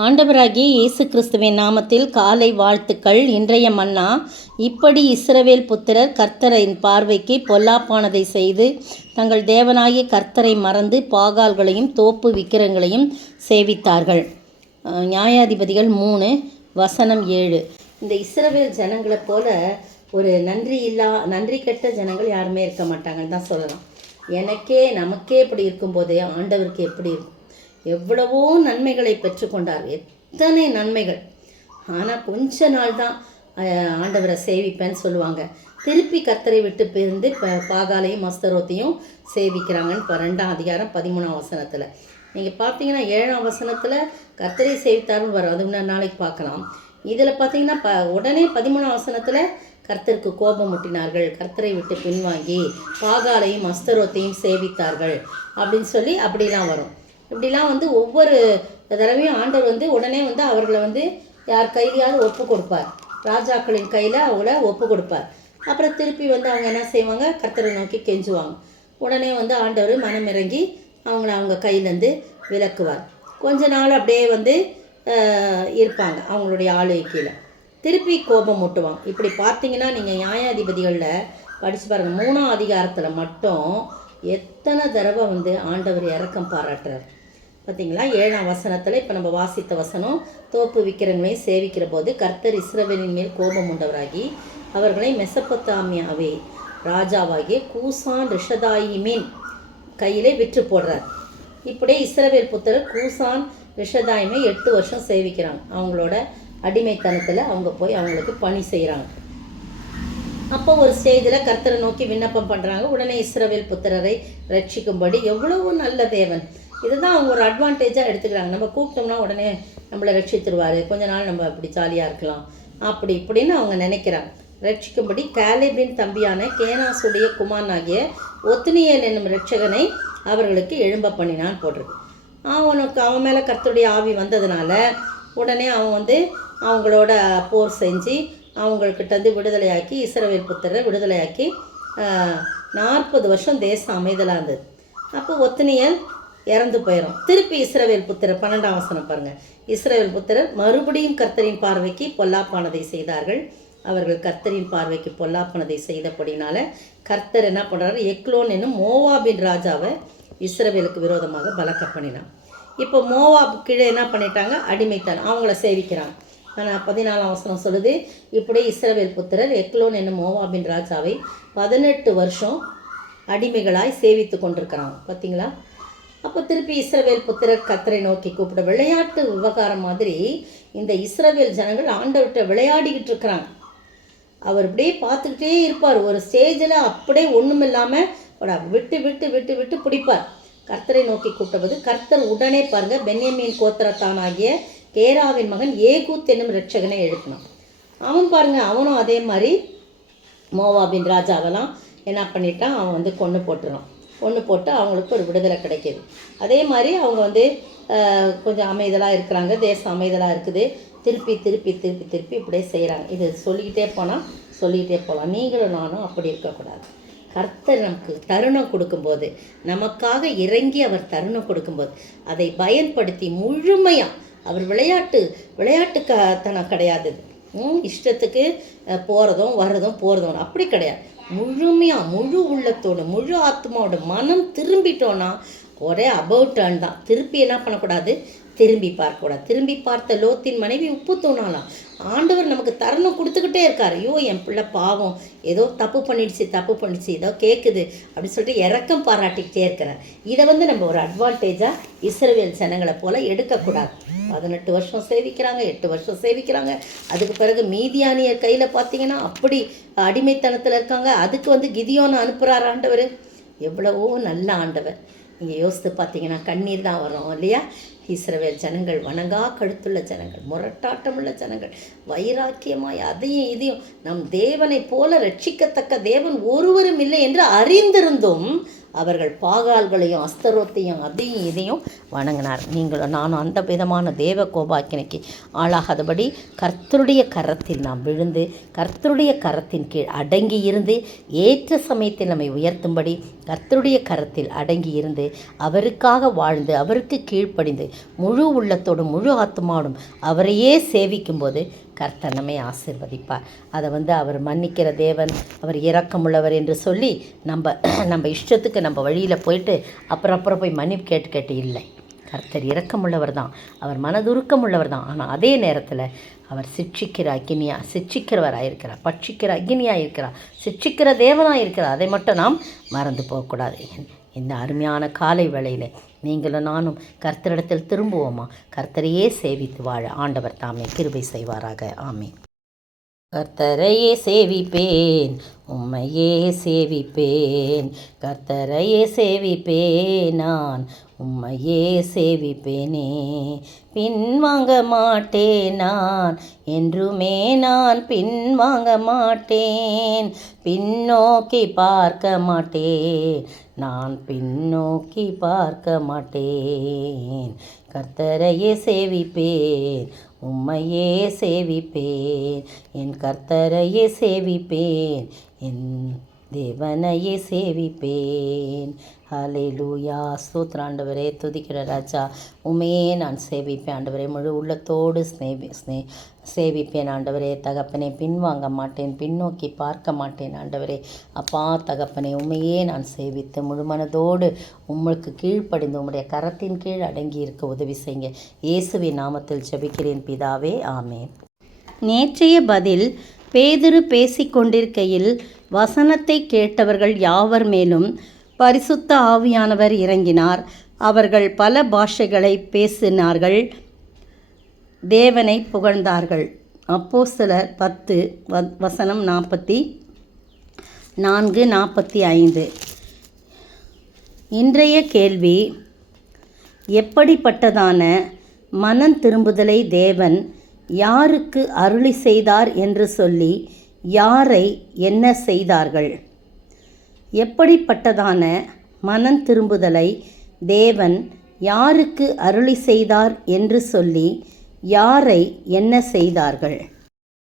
ஆண்டவராகிய இயேசு கிறிஸ்துவின் நாமத்தில் காலை வாழ்த்துக்கள். இன்றைய மன்னா, இப்படி இஸ்ரவேல் புத்திரர் கர்த்தரின் பார்வைக்கு பொல்லாப்பானதை செய்து தங்கள் தேவனாகிய கர்த்தரை மறந்து பாகால்களையும் தோப்பு விக்கிரங்களையும் சேவித்தார்கள். நியாயாதிபதிகள் 3:7. இந்த இஸ்ரவேல் ஜனங்களை போல ஒரு நன்றி கெட்ட ஜனங்கள் யாருமே இருக்க மாட்டாங்கன்னு தான் சொல்லலாம். நமக்கே இப்படி இருக்கும்போது ஆண்டவருக்கு எப்படி இருக்கும்? எவ்வளவோ நன்மைகளை பெற்றுக்கொண்டார், எத்தனை நன்மைகள். ஆனால் கொஞ்ச நாள் தான் ஆண்டவரை சேவிப்பேன்னு சொல்லுவாங்க. திருப்பி கர்த்தரை விட்டு பிரிந்து பாகாலையும் மஸ்தரோத்தையும் சேவிக்கிறாங்கன்னு 2ஆம் அதிகாரம் 13ஆம் வசனத்தில் நீங்கள் பார்த்தீங்கன்னா 7ஆம் வசனத்தில் கர்த்தரை சேவித்தாருன்னு வரும். அது முன்னாடி நாளைக்கு பார்க்கலாம். இதில் பார்த்தீங்கன்னா உடனே 13ஆம் வசனத்தில் கர்த்தருக்கு கோபம் முட்டினார்கள், கர்த்தரை விட்டு பின்வாங்கி பாகாலையும் மஸ்தரோத்தையும் சேவித்தார்கள் அப்படின்னு சொல்லி அப்படிலாம் வரும். இப்படிலாம் ஒவ்வொரு தடவையும் ஆண்டவர் உடனே அவர்களை யார் கையிலையாவது ஒப்பு கொடுப்பார், ராஜாக்களின் கையில் அவங்கள ஒப்பு கொடுப்பார். அப்புறம் திருப்பி அவங்க என்ன செய்வாங்க, கர்த்தரை நோக்கி கெஞ்சுவாங்க. உடனே ஆண்டவர் மனமிறங்கி அவங்க கையிலேருந்து விலக்குவார். கொஞ்ச நாள் அப்படியே இருப்பாங்க அவங்களுடைய ஆளுகையில். திருப்பி கோபம் மூட்டுவாங்க. இப்படி பார்த்தீங்கன்னா நீங்கள் நியாயாதிபதிகளில் படித்து பாருங்கள். 3ஆம் அதிகாரத்தில் மட்டும் எத்தனை தடவை ஆண்டவர் இரக்கம் பாராட்டுறார் பார்த்தீங்களா? 7ஆம் வசனத்தில் இப்போ நம்ம வாசித்த வசனம், தோப்பு விக்கிரங்களையும் சேவிக்கிற போது கர்த்தர் இஸ்ரவேலின் மேல் கோபம் உண்டவராகி அவர்களை மெசொப்பொத்தாமியாவே ராஜாவாகிய கூசான் ரிஷதாயிமின் கையிலே விற்று போடுறார். இப்படியே இஸ்ரவேல் புத்திரர் கூசான் ரிஷதாயிமை 8 வருஷம் சேவிக்கிறாங்க. அவங்களோட அடிமைத்தனத்தில் அவங்க போய் அவங்களுக்கு பணி செய்கிறாங்க. அப்போ ஒரு ஸ்டேஜில் கர்த்தரை நோக்கி விண்ணப்பம் பண்ணுறாங்க. உடனே இஸ்ரவேல் புத்திரரை ரட்சிக்கும்படி எவ்வளவு நல்ல தேவன். இதுதான் அவங்க ஒரு அட்வான்டேஜாக எடுத்துக்கிறாங்க. நம்ம கூப்பிட்டோம்னா உடனே நம்மளை ரட்சித்துருவார், கொஞ்ச நாள் நம்ம அப்படி ஜாலியாக இருக்கலாம் அப்படி இப்படின்னு அவங்க நினைக்கிறாங்க. ரட்சிக்கும்படி காலேபின் தம்பியான கேனாசுடைய குமாரனாகிய ஒத்னியேல் என்னும் ரட்சகனை அவர்களுக்கு எழும்ப பண்ணினான் போட்டிருக்கு. அவன் மேலே கர்த்தருடைய ஆவி வந்ததுனால உடனே அவன் அவங்களோட போர் செஞ்சு அவங்கக்கிட்ட விடுதலையாக்கி இஸ்ரவேல் புத்திரரை விடுதலையாக்கி 40 வருஷம் தேசம் அமைதலாக இருந்தது. அப்போ ஒத்னியேல் இறந்து போயிடும். திருப்பி இஸ்ரவேல் புத்திரர் 12ஆம் வசனம் பாருங்கள். இஸ்ரவேல் புத்திரர் மறுபடியும் கர்த்தரின் பார்வைக்கு பொல்லாப்பானதை செய்தார்கள். அவர்கள் கர்த்தரின் பார்வைக்கு பொல்லாப்பானதை செய்தபடினால கர்த்தர் என்ன பண்ணுறாரு, எக்லோன் என்னும் மோவாபின் ராஜாவை இஸ்ரவேலுக்கு விரோதமாக பலக்க பண்ணினான். இப்போ மோவாப் கீழே என்ன பண்ணிட்டாங்க, அடிமைத்தான் அவங்கள சேவிக்கிறாங்க. ஆனால் 14ஆம் வசனம் சொல்லுது, இப்படி இஸ்ரவேல் புத்திரர் எக்லோன் என்னும் மோவாபின் ராஜாவை 18 வருஷம் அடிமைகளாய் சேவித்து கொண்டிருக்கிறாங்க. பார்த்தீங்களா? அப்போ திருப்பி இஸ்ரவேல் புத்திரர் கர்த்தரை நோக்கி கூப்பிட, விளையாட்டு விவகாரம் மாதிரி இந்த இஸ்ரவேல் ஜனங்கள் ஆண்டவர்கிட்ட விளையாடிக்கிட்டு இருக்கிறாங்க. அவர் இப்படியே பார்த்துக்கிட்டே இருப்பார். ஒரு ஸ்டேஜில் அப்படியே ஒன்றும் இல்லாமல் விட்டு விட்டு விட்டு விட்டு பிடிப்பார். கர்த்தரை நோக்கி கூப்பிட்டபோது கர்த்தர் உடனே பாருங்கள் பென்யமீன் கோத்திரத்தானாகிய கேராவின் மகன் ஏகூத் என்னும் ரட்சகனை எழுப்பினான். அவன் பாருங்கள், அவனும் அதே மாதிரி மோவாபின் ராஜாவெல்லாம் என்ன பண்ணிட்டான், அவன் கொன்று போட்டு அவங்களுக்கு ஒரு விடுதலை கிடைக்கிது. அதே மாதிரி அவங்க கொஞ்சம் அமைதலாக இருக்கிறாங்க, தேசம் அமைதலாக இருக்குது. திருப்பி திருப்பி திருப்பி திருப்பி இப்படியே செய்கிறாங்க. இது சொல்லிக்கிட்டே போகலாம். நீங்களும் நானும் அப்படி இருக்கக்கூடாது. கர்த்தர் நமக்கு தருணம் கொடுக்கும்போது, நமக்காக இறங்கி அவர் தருணம் கொடுக்கும்போது அதை பயன்படுத்தி முழுமையாக, அவர் விளையாட்டுத்தனம் கிடையாது. இஷ்டத்துக்கு போகிறதும் வர்றதும் அப்படி கிடையாது. முழுமையாக முழு உள்ளத்தோடு முழு ஆத்மாவோட மனம் திரும்பிட்டோன்னா ஒரே அபவுட் டர்ன் தான். திருப்பி என்ன பண்ணக்கூடாது, திரும்பி பார்க்கக்கூடாது. திரும்பி பார்த்த லோத்தின் மனைவி உப்பு தூணாலாம். ஆண்டவர் நமக்கு தருணம் கொடுத்துக்கிட்டே இருக்கார். ஐயோ என் பிள்ளை பாவம், ஏதோ தப்பு பண்ணிடுச்சு ஏதோ கேட்குது அப்படின்னு சொல்லிட்டு இரக்கம் பாராட்டிக்கிட்டே இருக்கிறார். இதை நம்ம ஒரு அட்வான்டேஜாக இஸ்ரவேல் ஜனங்களை போல் எடுக்கக்கூடாது. 18 வருஷம் சேவிக்கிறாங்க, 8 வருஷம் சேவிக்கிறாங்க. அதுக்கு பிறகு மீதியானியர் கையில் பார்த்தீங்கன்னா அப்படி அடிமைத்தனத்தில் இருக்காங்க. அதுக்கு கிதியோனை அனுப்புகிறார் ஆண்டவர். எவ்வளவோ நல்ல ஆண்டவர். நீங்கள் யோசித்து பார்த்தீங்கன்னா கண்ணீர் தான் வரும் இல்லையா? இஸ்ரவேல் ஜனங்கள் வணங்கா கழுத்துள்ள ஜனங்கள், முரட்டாட்டமுள்ள ஜனங்கள், வைராக்கியமாய் அதையும் இதையும் நம் தேவனை போல ரட்சிக்கத்தக்க தேவன் ஒருவரும் இல்லை என்று அறிந்திருந்தும் அவர்கள் பாகால்களையும் அஸ்தரோத்தையும் அதையும் இதையும் வணங்கினார். நீங்களும் நானும் அந்த விதமான தேவ கோபாக்கினைக்கு ஆளாகாதபடி கர்த்தருடைய கரத்தில் நாம் விழுந்து கர்த்தருடைய கரத்தின் கீழ் அடங்கி இருந்து ஏற்ற சமயத்தில் நம்மை உயர்த்தும்படி கர்த்தருடைய கரத்தில் அடங்கி இருந்து அவருக்காக வாழ்ந்து அவருக்கு கீழ்ப்படிந்து முழு உள்ளத்தோடும் முழு ஆத்மாவோடும் அவரையே சேவிக்கும்போது கர்த்தர் நம்மை ஆசீர்வதிப்பார். அதை அவர் மன்னிக்கிற தேவன், அவர் இரக்கமுள்ளவர் என்று சொல்லி நம்ம இஷ்டத்துக்கு நம்ம வழியில் போயிட்டு அப்புறம் போய் மன்னிப்பு கேட்டு இல்லை. கர்த்தர் இரக்கமுள்ளவர் தான், அவர் மனதுருக்கம் உள்ளவர் தான். ஆனால் அதே நேரத்தில் அவர் சிட்சிக்கிறவராக இருக்கிறார், பட்சிக்கிற அக்னியாக இருக்கிறார், சிட்சிக்கிற தேவனாக இருக்கிறார். அதை மட்டும் நாம் மறந்து போகக்கூடாது. இந்த அருமையான காலை வேளையில் நீங்களும் நானும் கர்த்தரிடத்தில் திரும்புவோமா? கர்த்தரையே சேவித்து வாழ ஆண்டவர் தாமே கிருபை செய்வாராக. ஆமென். கர்த்தரையே சேவிப்பேன், உம்மையே சேவிப்பேன், கர்த்தரையே சேவிப்பேன், நான் உம்மையே சேவிப்பேனே. பின்வாங்க மாட்டேன் நான், என்றுமே நான் பின்வாங்க மாட்டேன், பின்னோக்கி பார்க்க மாட்டேன், நான் பின்னோக்கி பார்க்க மாட்டேன். கர்த்தரையே சேவிப்பேன், உம்மையே சேவிப்பேன், என் கர்த்தரையே சேவிப்பேன், என் தேவனையே சேவிப்பேன். ஹல்லேலூயா. ஸ்தோத்திரம் ஆண்டவரே, துதிக்கிற ராஜா, உமையே நான் சேவிப்பேன் ஆண்டவரே, முழு உள்ளத்தோடு சேவிப்பேன் ஆண்டவரே. தகப்பனே, பின்வாங்க மாட்டேன், பின்னோக்கி பார்க்க மாட்டேன் ஆண்டவரே. அப்பா தகப்பனே, உமையே நான் சேவித்து முழு மனதோடு உம்முக்கு கீழ்ப்படிந்து உம்முடைய கரத்தின் கீழ் அடங்கி இருக்க உதவி செய்யுங்க. இயேசுவின் நாமத்தில் ஜெபிக்கிறேன் பிதாவே, ஆமென். நேற்றைய பதில்: பேதுரு பேசிக்கொண்டிருக்கையில் வசனத்தை கேட்டவர்கள் யாவர் மேலும் பரிசுத்த ஆவியானவர் இறங்கினார். அவர்கள் பல பாஷைகளை பேசினார்கள், தேவனை புகழ்ந்தார்கள். அப்போஸ்தலர் 10 வசனம் 44-45. இன்றைய கேள்வி: எப்படிப்பட்டதான மனம் திரும்புதலை தேவன் யாருக்கு அருளி செய்தார் என்று சொல்லி யாரை என்ன செய்தார்கள்? எப்படிப்பட்டதான மனம் திரும்புதலை தேவன் யாருக்கு அருளி செய்தார் என்று சொல்லி யாரை என்ன செய்தார்கள்?